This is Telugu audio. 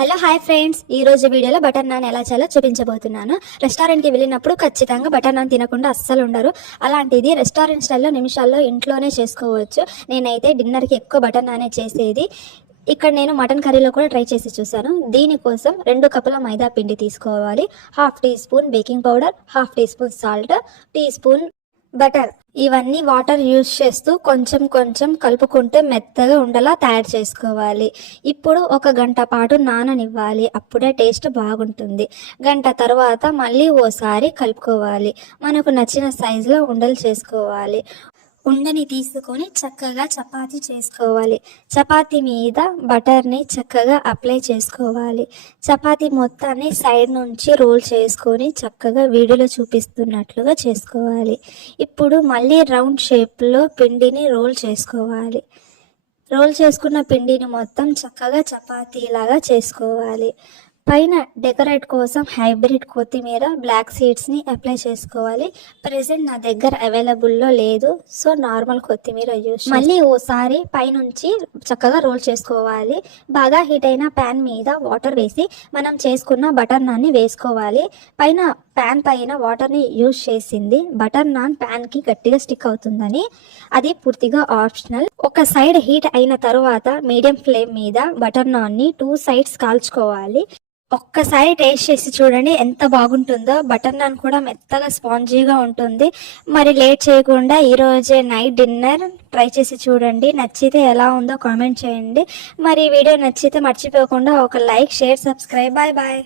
హలో హాయ్ ఫ్రెండ్స్, ఈ రోజు వీడియోలో బటర్ నాన్ ఎలా చేయాలో చూపించబోతున్నాను. రెస్టారెంట్కి వెళ్ళినప్పుడు ఖచ్చితంగా బటర్ నాన్ తినకుండా అస్సలు ఉండరు. అలాంటిది రెస్టారెంట్ స్టైల్లో నిమిషాల్లో ఇంట్లోనే చేసుకోవచ్చు. నేనైతే డిన్నర్కి ఎక్కువ బటర్ నానే చేసేది. ఇక్కడ నేను మటన్ కర్రీలో కూడా ట్రై చేసి చూసాను. దీనికోసం 2 కప్పుల మైదా పిండి తీసుకోవాలి, half teaspoon baking powder, half teaspoon salt, teaspoon butter. ఇవన్నీ వాటర్ యూజ్ చేస్తూ కొంచెం కొంచెం కలుపుకుంటే మెత్తగా ఉండలా తయారు చేసుకోవాలి. ఇప్పుడు 1 గంట పాటు నాననివ్వాలి, అప్పుడే టేస్ట్ బాగుంటుంది. గంట తర్వాత మళ్ళీ ఓసారి కలుపుకోవాలి. మనకు నచ్చిన సైజులో ఉండలు చేసుకోవాలి. ఉండని తీసుకొని చక్కగా చపాతీ చేసుకోవాలి. చపాతీ మీద బటర్ని చక్కగా అప్లై చేసుకోవాలి. చపాతీ మొత్తాన్ని సైడ్ నుంచి రోల్ చేసుకొని చక్కగా వీడియోలో చూపిస్తున్నట్లుగా చేసుకోవాలి. ఇప్పుడు మళ్ళీ రౌండ్ షేప్లో పిండిని రోల్ చేసుకోవాలి. రోల్ చేసుకున్న పిండిని మొత్తం చక్కగా చపాతీలాగా చేసుకోవాలి. పైన డెకరేట్ కోసం హైబ్రిడ్ కొత్తిమీర, బ్లాక్ సీడ్స్ని అప్లై చేసుకోవాలి. ప్రెజెంట్ నా దగ్గర అవైలబుల్లో లేదు, సో నార్మల్ కొత్తిమీర యూజ్. మళ్ళీ ఓసారి పైనుంచి చక్కగా రోల్ చేసుకోవాలి. బాగా హీట్ అయిన ప్యాన్ మీద వాటర్ వేసి మనం చేసుకున్న బటర్ నాన్ని వేసుకోవాలి. ప్యాన్ పైన వాటర్ని యూజ్ చేసింది బటర్ నాన్ ప్యాన్కి గట్టిగా స్టిక్ అవుతుందని. అది పూర్తిగా ఆప్షనల్. ఒక సైడ్ హీట్ అయిన తర్వాత మీడియం ఫ్లేమ్ మీద బటర్ నాన్ని 2 సైడ్స్ కాల్చుకోవాలి. ఒక్కసారి టేస్ట్ చేసి చూడండి ఎంత బాగుంటుందో. బటర్ నాన్ కూడా మెత్తగా స్పాంజీగా ఉంటుంది. మరి లేట్ చేయకుండా ఈరోజే నైట్ డిన్నర్ ట్రై చేసి చూడండి. నచ్చితే ఎలా ఉందో కామెంట్ చేయండి. మరి వీడియో నచ్చితే మర్చిపోకుండా ఒక like, share, subscribe. Bye bye.